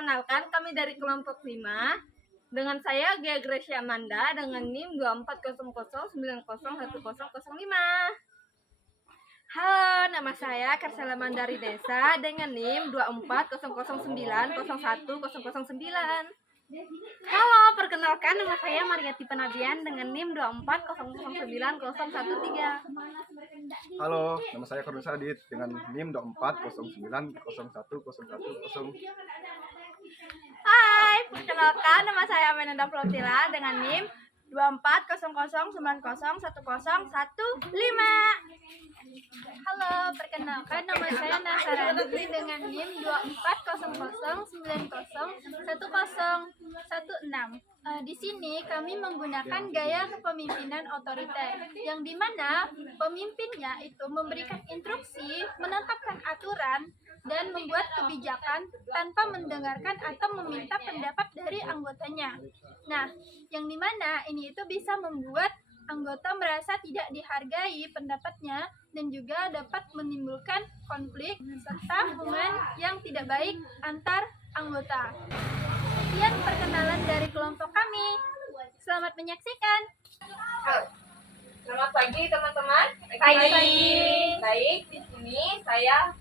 perkenalkan kami dari kelompok 5. Dengan saya Gia Gracia Amanda dengan NIM 2400901005. Halo, nama saya Karsela Mandari Desa dengan NIM 2400901009. Halo, perkenalkan nama saya Mariati Penabian dengan NIM 2400901013. Halo, nama saya Korun Sadit dengan NIM 2409010110. Hai, perkenalkan nama saya Menenda Flotila dengan NIM 240090101015. Halo, perkenalkan nama saya Nasarani dengan NIM 2400901016. Di sini kami menggunakan gaya kepemimpinan otoriter, yang dimana pemimpinnya itu memberikan instruksi, menetapkan aturan, dan membuat kebijakan tanpa mendengarkan atau meminta pendapat dari anggotanya. Nah, yang dimana ini itu bisa membuat anggota merasa tidak dihargai pendapatnya dan juga dapat menimbulkan konflik serta hubungan yang tidak baik antar anggota. Sekian perkenalan dari kelompok kami. Selamat menyaksikan. Selamat pagi teman-teman. Pagi. Baik, di sini saya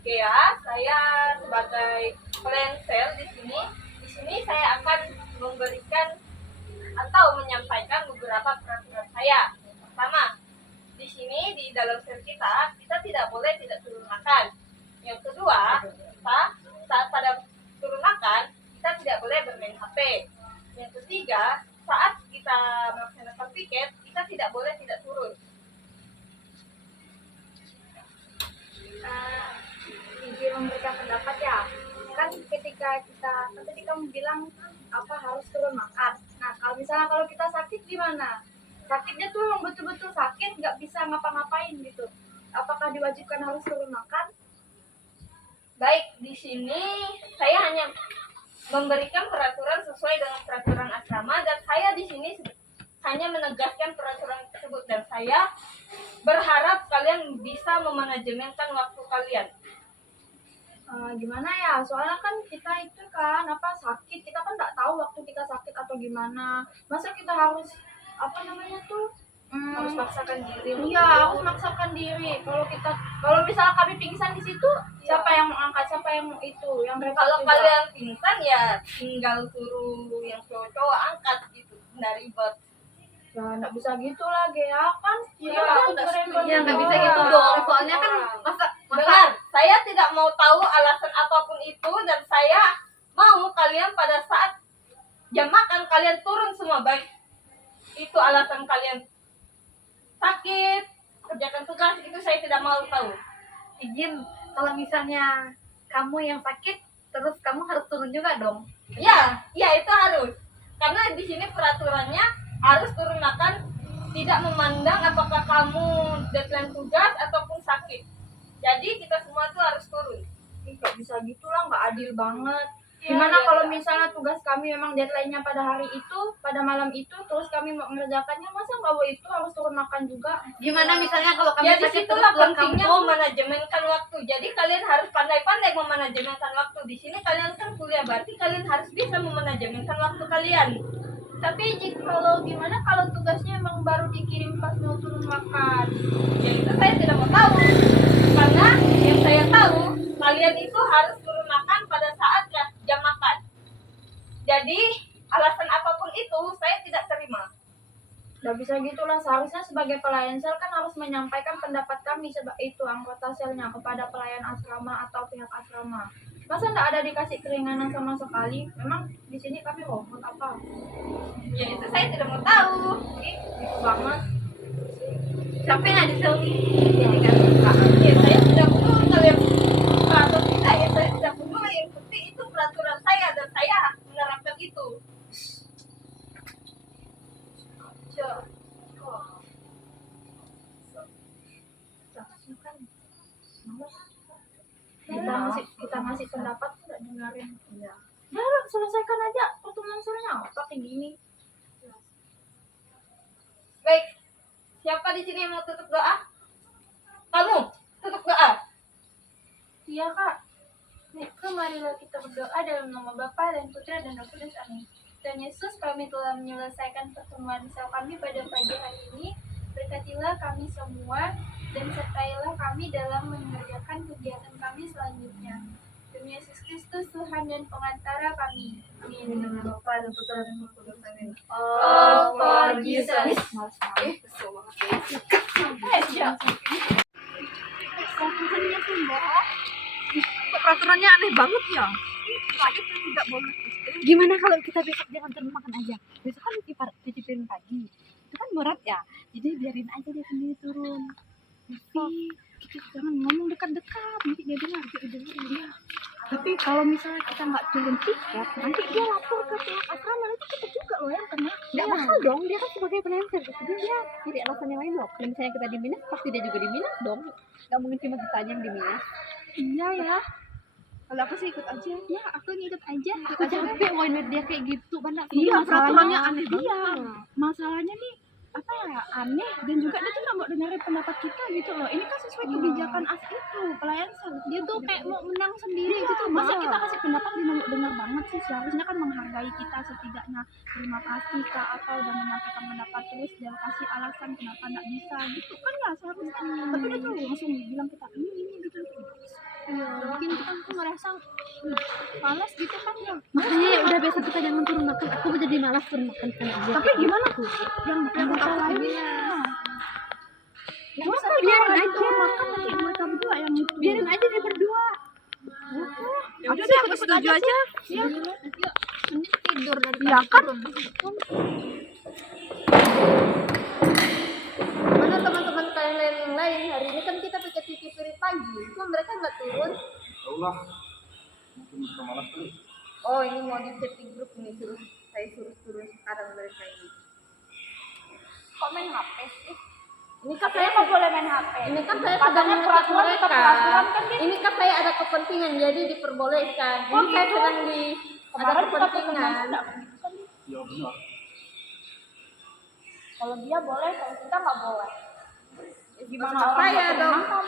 Gea, saya sebagai pelayan sel di sini. Di sini saya akan memberikan atau menyampaikan beberapa peraturan saya. Pertama, di sini di dalam sel kita tidak boleh tidak turun makan. Yang kedua, saat pada turun makan kita tidak boleh bermain HP. Yang ketiga, saat kita melaksanakan piket kita tidak boleh tidak turun. Izin memberikan pendapat ya, kan ketika kamu bilang apa harus turun makan. Nah, kalau kita sakit gimana? Sakitnya tuh yang betul-betul sakit, nggak bisa ngapa-ngapain gitu. Apakah diwajibkan harus turun makan? Baik, di sini saya hanya memberikan peraturan sesuai dengan peraturan asrama dan saya di sini hanya menegaskan peraturan tersebut dan saya berharap kalian bisa memanajemenkan waktu kalian. Gimana ya? Soalnya kan kita itu kan sakit, kita kan nggak tahu waktu kita sakit atau gimana. Masa kita harus Harus paksakan diri. Iya, harus memaksakan diri. Kalau misalnya kami pingsan di situ, siapa yang mau angkat, siapa yang mau itu, yang repot Kalau juga. kalian pingsan ya tinggal suruh yang cowok-cowok angkat gitu, nggak ribet. Ya nggak bisa gitu lah, Gea kan. Iya, Kan aku nggak repot setuju. juga. Nggak bisa gitu dong. Soalnya kan Dengar, saya tidak mau tahu alasan apapun itu dan saya mau kalian pada saat jam makan kalian turun semua, baik itu alasan kalian sakit, kerjakan tugas, itu saya tidak mau tahu. izin kalau misalnya kamu yang sakit, terus kamu harus turun juga dong. Ya itu harus. Karena di sini peraturannya harus turun makan, tidak memandang apakah kamu deadline tugas ataupun sakit. Jadi kita semua tuh harus turun. Nggak bisa gitu lah, nggak adil banget. Ya, Gimana ya, kalau ya. misalnya tugas kami memang deadline-nya pada hari itu, pada malam itu, terus kami mau mengerjakannya, masa nggak boleh itu harus turun makan juga? Gimana misalnya kalau kami Ya sakit disitulah terus pulang pentingnya kampung? memanajemenkan waktu. Jadi kalian harus pandai-pandai memanajemenkan waktu. Di sini kalian kan kuliah, berarti kalian harus bisa memanajemenkan waktu kalian. Tapi kalau gimana kalau tugasnya emang baru dikirim pas mau turun makan? Ya itu saya tidak mau tahu. Karena yang saya tahu kalian itu harus turun makan pada saat jam makan. Jadi alasan apapun itu saya tidak terima. Nggak bisa gitulah, seharusnya sebagai pelayan sel kan harus menyampaikan pendapat kami itu anggota selnya kepada pelayan asrama atau pihak asrama. Masa nggak ada dikasih keringanan sama sekali? Memang di sini kami robot apa? Ya itu saya tidak mau tahu. Gitu banget. Capek nggak di sini? Jadi kan suka. Ya saya tidak perlu kalian suka atau tidak, ya saya tidak perlu. Yang penting itu peraturan saya dan saya menerapkan itu. Kita ngasih pendapat nggak dengerin. Ya selesaikan aja pertemuan selnya apa kayak gini. Baik, siapa di sini yang mau tutup doa? Kamu tutup doa. Iya kak. Maka marilah kita berdoa dalam nama Bapa dan Putra dan Roh Kudus. Amin. Dan Yesus, kami telah menyelesaikan pertemuan sel kami pada pagi hari ini. Berkatilah kami semua dan sertailah kami dalam mengerjakan kegiatan kami selanjutnya. Demi Yesus Kristus, Tuhan dan pengantara kami. Amin. Dengan Bapa dan Putra dan Roh Kudus. Amin. All for Jesus. Tuhannya Bunda. Peraturannya aneh banget ya. Sakit kan tidak boleh. Gimana kalau kita besok jangan turun makan aja? Besok kan titipin pagi. Itu kan berat ya. Jadi biarin aja dia sendiri turun. Tapi kita jangan ngomong dekat-dekat. Nanti dia dengar dia. Tapi kalau misalnya kita nggak turun tiket, nanti dia lapor ke pihak asrama. Nanti kita juga loh yang kena. Nggak bakal dong. Dia kan sebagai freelancer. Jadi dia cari alasan yang lain loh. Kalau misalnya kita di minus, pasti dia juga di minus dong. Nggak mungkin cuma kita aja yang di minus. Iya ya. Kalau aku sih ikut aja. Ya, aku ngikut aja. Aku capek mau lihat dia kayak gitu banyak. Iya, peraturannya aneh Iya. banget. Masalahnya nih apa ya, aneh, dan juga dia tuh nggak mau dengerin pendapat kita gitu loh. Ini kan sesuai kebijakan as itu pelayan sel. Dia tuh kayak mau menang sendiri gitu. Masa kita kasih pendapat dia nggak mau dengar banget sih. Seharusnya kan menghargai kita setidaknya. Terima kasih Kak, atau udah menyampaikan pendapat, terus dia kasih alasan kenapa nggak bisa gitu kan ya seharusnya. Tapi dia tuh langsung bilang kita ini gitu. Iya, mungkin kita tuh ngerasa malas gitu kan ya. Makanya ya udah besok kita jangan turun makan. Aku jadi malas turun makan sama dia. Tapi gimana tuh yang takut lainnya? Ya udah biarin aja. Makan nanti mereka berdua yang itu. Biarin aja dia berdua. Ya udah deh, aku setuju aja. Iya. Yuk, mending tidur dari ya kan. Mana teman-teman kalian yang lain? Hari ini kan kita pakai TV piring pagi. Kok mereka nggak turun? Allah. Mungkin mereka malas kali. Oh, ini mau di chatting grup nih, saya suruh turun sekarang mereka ini. Kok main HP sih? Ini kan saya Kok boleh main HP? Ini kan saya Katanya sedang mengecek peraturan mereka. tetap peraturan kan dia. Ini kan saya ada kepentingan jadi diperbolehkan. Oh, Ini saya gitu. sedang di ada Kemarin kita kepentingan. Ya benar. Kalau dia boleh, kalau kita nggak boleh. Ya, gimana Maksud orang saya nggak dong. makan?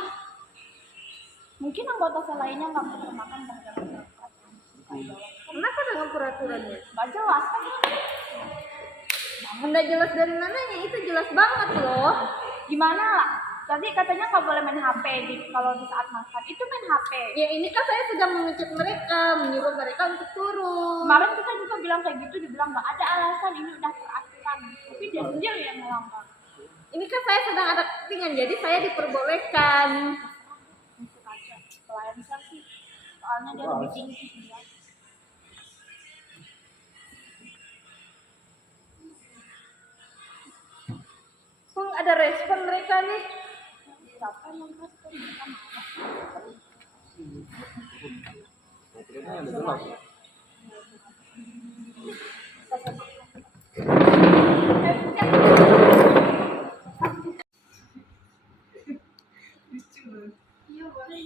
Mungkin anggota lainnya nggak mau makan karena Kenapa dengan peraturannya? nggak jelas kan? Nggak jelas dari mananya? Itu jelas banget loh. Gimana lah? Tadi katanya nggak boleh main HP kalau di saat makan. Itu main HP. Ya ini kan saya sedang mengecek mereka, menyuruh mereka untuk turun. Kemarin kita juga bilang kayak gitu, dibilang nggak ada alasan, ini udah peraturan. Tapi dia sendiri yang melanggar. Ini kan saya sedang ada kepentingan, jadi saya diperbolehkan. Ikut aja. Pelayan sel sih. Soalnya dia lebih tinggi dia. Kok nggak ada respon mereka nih? Siapa yang mereka marah? Peraturannya ada jelas. Iya boleh.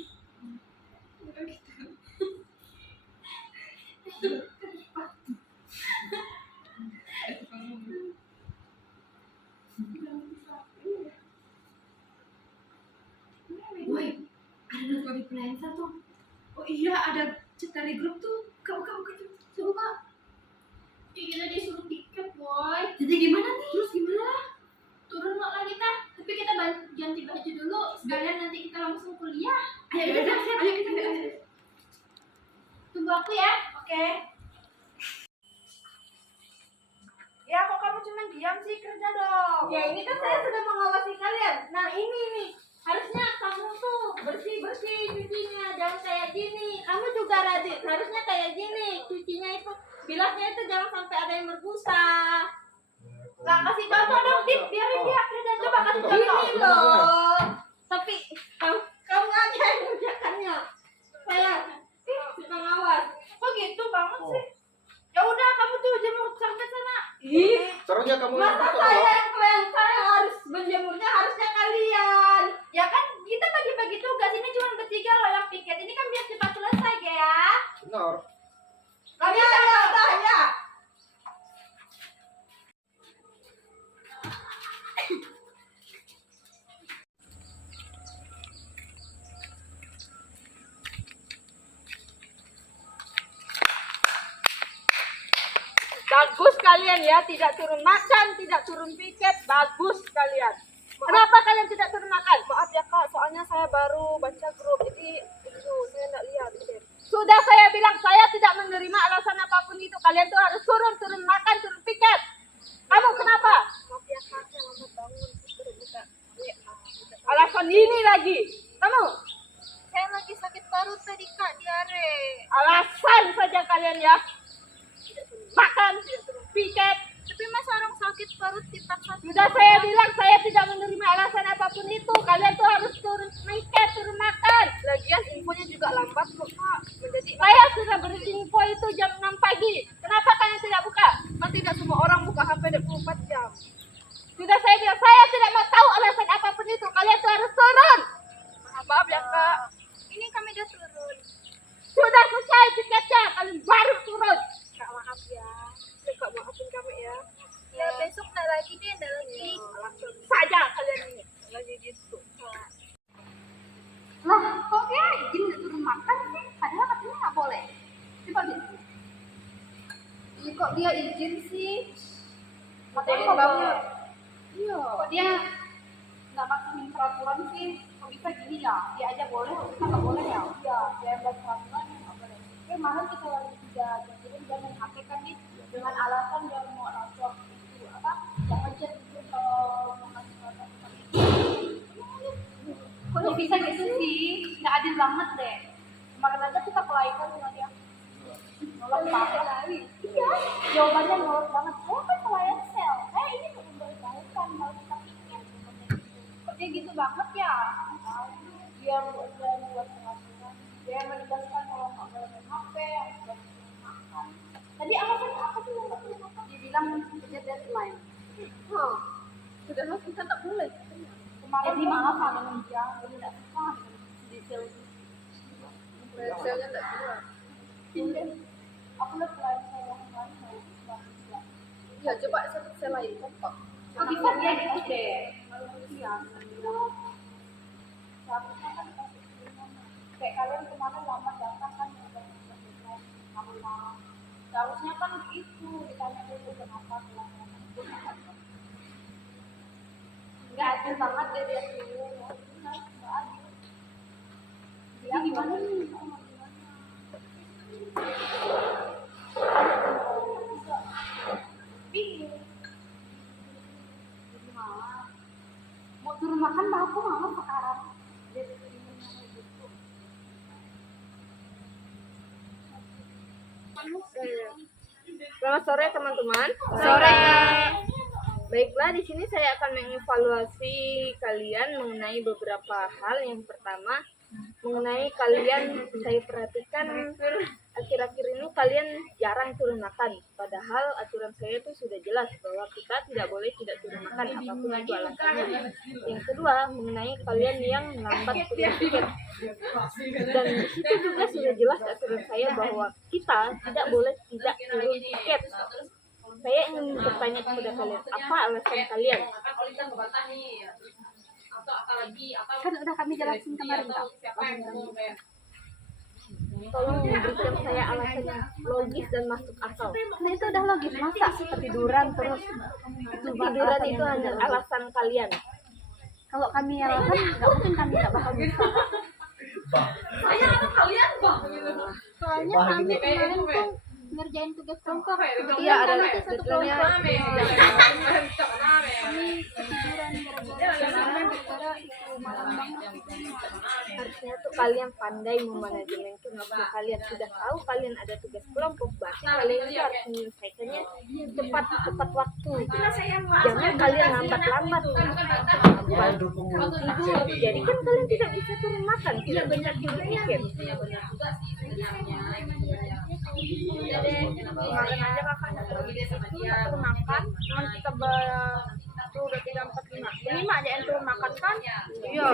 Woi, ada notifikasi freelancer tuh. Oh iya, ada chat dari grup tuh. Buka coba. Kita disuruh tiket, boy. Jadi gimana nih? Terus gimana? Turun lah kita. Tapi kita ganti baju dulu. Sekalian nanti kita langsung kuliah. Ayo kita siap. Ayo kita. Tunggu aku ya. Oke. Ya kok kamu cuma diam sih, kerja dong. Ya ini kan saya sudah mengawasi kalian. Nah ini nih, harusnya kamu tuh bersih cucinya, jangan kayak gini. Kamu juga Radit, harusnya kayak gini, cucinya itu bilasnya itu jangan sampai ada yang berbusa. Nah kasih contoh dong, Dik, biarin dia kerja, coba kasih contoh. Gini loh. Tapi kamu aja yang mengerjakannya. Saya pengawas. Kok gitu banget sih? Ya udah, kamu tuh jemur sampai sana. Ih, Caranya kamu yang masa buka saya loh. yang freelancer yang harus menjemurnya harusnya kalian. Ya kan kita bagi-bagi tugas, ini cuma bertiga loh yang piket. Ini kan biar cepat selesai ya. Benar. Kalian ya. kalian ya tidak turun makan, tidak turun piket, bagus kalian. Kenapa kalian tidak turun makan? Maaf ya kak, soalnya saya baru baca grup, jadi itu saya nggak lihat. Sudah saya bilang saya tidak menerima alasan apapun itu. Kalian tuh harus turun makan, turun piket. Kamu kenapa? Maaf ya kak, saya lambat bangun baru buka. Alasan ini lagi. Kamu Saya lagi sakit perut tadi kak, diare. alasan saja kalian ya. Makan, piket. Tapi masa orang sakit perut dipaksa? Sudah saya bilang saya tidak menerima alasan apapun itu. Kalian tuh harus turun piket, turun makan. Lagian infonya juga lambat kok kak. Menjadi Saya sudah berinfo itu jam 6 pagi. Kenapa kalian tidak buka? kan tidak semua orang buka HP 24 jam. Sudah saya bilang saya tidak mau tahu alasan apapun itu. Kalian tuh harus turun. Maaf ya kak. Ini kami udah turun. Sudah selesai tiketnya. Kalian baru turun. Kak maaf ya. Kak maafin kami ya. Ya besok nggak lagi deh, nggak lagi. Langsung Saja kalian ini. lagi gitu. Lah, kok dia izin nggak turun makan sih? Padahal katanya nggak boleh. Coba gitu. Ih, kok dia izin sih? Katanya nggak boleh. Iya. Kok dia nggak patuhin peraturan sih? Kok bisa gini ya? Dia aja boleh, kok kita nggak boleh ya? Iya, dia buat peraturan nggak boleh. Kemarin kita lagi kerja, jadi dia main HP kan nih dengan alasan dia mau lapor itu apa? Jangan chat itu kalau makan peraturan itu. Kok dia bisa gitu sih? Nggak adil banget deh. Kemarin aja kita kelaikan sama dia. Nolak banget lagi. Iya, jawabannya nolak banget. Saya kan pelayan sel. Ini tuh memberitahukan kalau kita pikir. Kok dia gitu banget ya? Dia buat peraturan. Dia menegaskan kalau nggak boleh main HP, nggak boleh makan. Tadi alasannya apa sih nggak boleh makan? Dia bilang kerja deadline. Sudah kita tak boleh. Kemarin jadi maaf sama dia, jadi nggak suka di sel. Selnya tak keluar. Aku udah pelayan sel yang lain mau bagus. Ya coba sel lain kompak. Kok bisa dia gitu deh? Iya. Seharusnya kan kasih pilihan. Kayak kalian kemarin lama datang kan udah lama. Seharusnya kan itu ditanya dulu kenapa pulang. Nggak adil banget deh dia dulu. Nggak adil. Dia gimana nih? Bingung. Mau turun makan mah aku malah sekarang. Selamat sore teman-teman. Sore. Baiklah, di sini saya akan mengevaluasi kalian mengenai beberapa hal. Yang pertama, mengenai kalian, saya perhatikan akhir-akhir ini kalian jarang turun makan. Padahal aturan saya itu sudah jelas bahwa kita tidak boleh tidak turun makan apapun itu alasannya. Yang kedua, mengenai kalian yang lambat turun tiket. Dan di situ juga sudah jelas aturan saya bahwa kita tidak boleh tidak turun tiket. Saya ingin bertanya kepada kalian, apa alasan kalian? Kan udah kami jelasin kemarin kak. Tolong berikan saya alasan yang logis dan masuk akal. Nah itu udah logis, masa ketiduran terus itu Tiduran itu hanya alasan kalian. kalau kami alasan nggak mungkin kami nggak bakal bisa. Soalnya kami kemarin tuh ngerjain tugas kelompok. Iya, ada nanti satu deadline-nya. kami ketiduran gara-gara itu malam banget. Harusnya tuh kalian pandai memanajemen waktu kalian. Sudah tahu kalian ada tugas kelompok, berarti kalian itu harus menyelesaikannya tepat waktu. Jangan kalian lambat-lambat. Tidur. Jadi kan kalian tidak bisa turun makan, tidak bisa turun tiket. Kemarin aja kakaknya turun makan, cuman kita tuh udah 3, 4, 5 aja yang turun makan kan? Iya,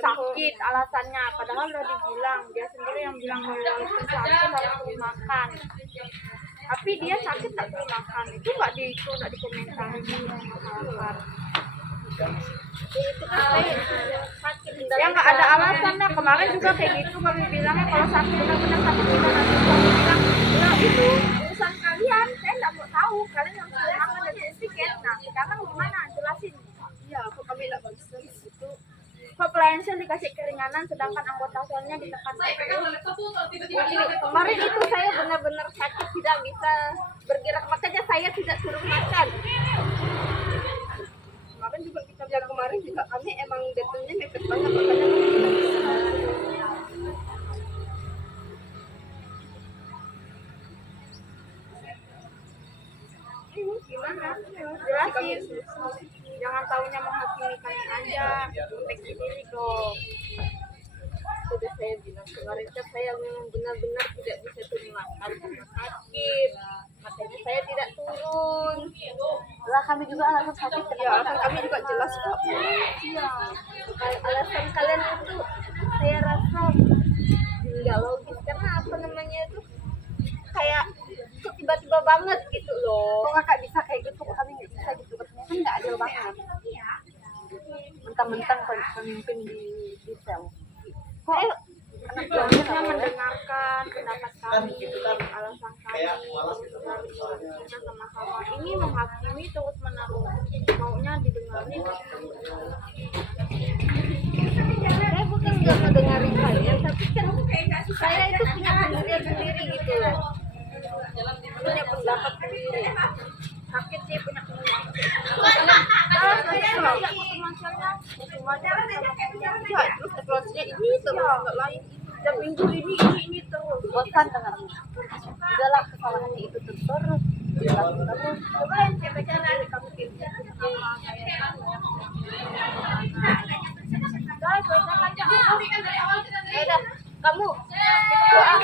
sakit alasannya, padahal udah dibilang, dia sendiri yang bilang walaupun sakit harus turun makan. Tapi dia sakit tak turun makan, itu nggak dikomentari. Itu kan saya sakit. Ya nggak ada alasannya, kemarin juga kayak gitu kami bilangnya kalau sakit benar-benar sakit kita nanti kami bilang ya itu urusan kalian, saya nggak mau tahu dikasih keringanan sedangkan anggota selnya ditekan terus. Kemarin itu saya benar-benar sakit tidak bisa bergerak, makanya saya tidak suruh makan. Kemarin juga kita kemarin juga kami emang datangnya mepet banget makanya kami tidak bisa. Gimana? Jelasin. Jangan taunya menghakimi kami aja. Konteks sendiri dong. Sudah saya bilang kemarin kan saya memang benar-benar tidak bisa turun makan karena sakit. Makanya saya tidak turun. Lah kami juga alasan sakit. Ya, alasan kami juga jelas kok. Iya. Alasan kalian itu saya rasa nggak logis karena apa namanya itu kayak kok tiba-tiba banget gitu loh. Kok kakak bisa kayak gitu, kok kami nggak bisa gitu, kan nggak adil banget. Mentang-mentang pemimpin di sel. Kok anak buahnya mendengarkan pendapat kami, alasan kami, kita sama-sama ini menghakimi terus menerus, maunya didengarin. Saya bukan nggak mendengarin kalian, tapi kan saya itu punya pendirian sendiri gitu loh. Punya pendapat sendiri. Sakit sih punya pendapat. Terus evaluasinya ini terus nggak lain. Dan minggu ini terus. Bosan dengarnya. Udahlah kesalahannya itu terus. Coba yang saya baca dari kamu tipsnya sama guys, bacakan aja. Kamu doa.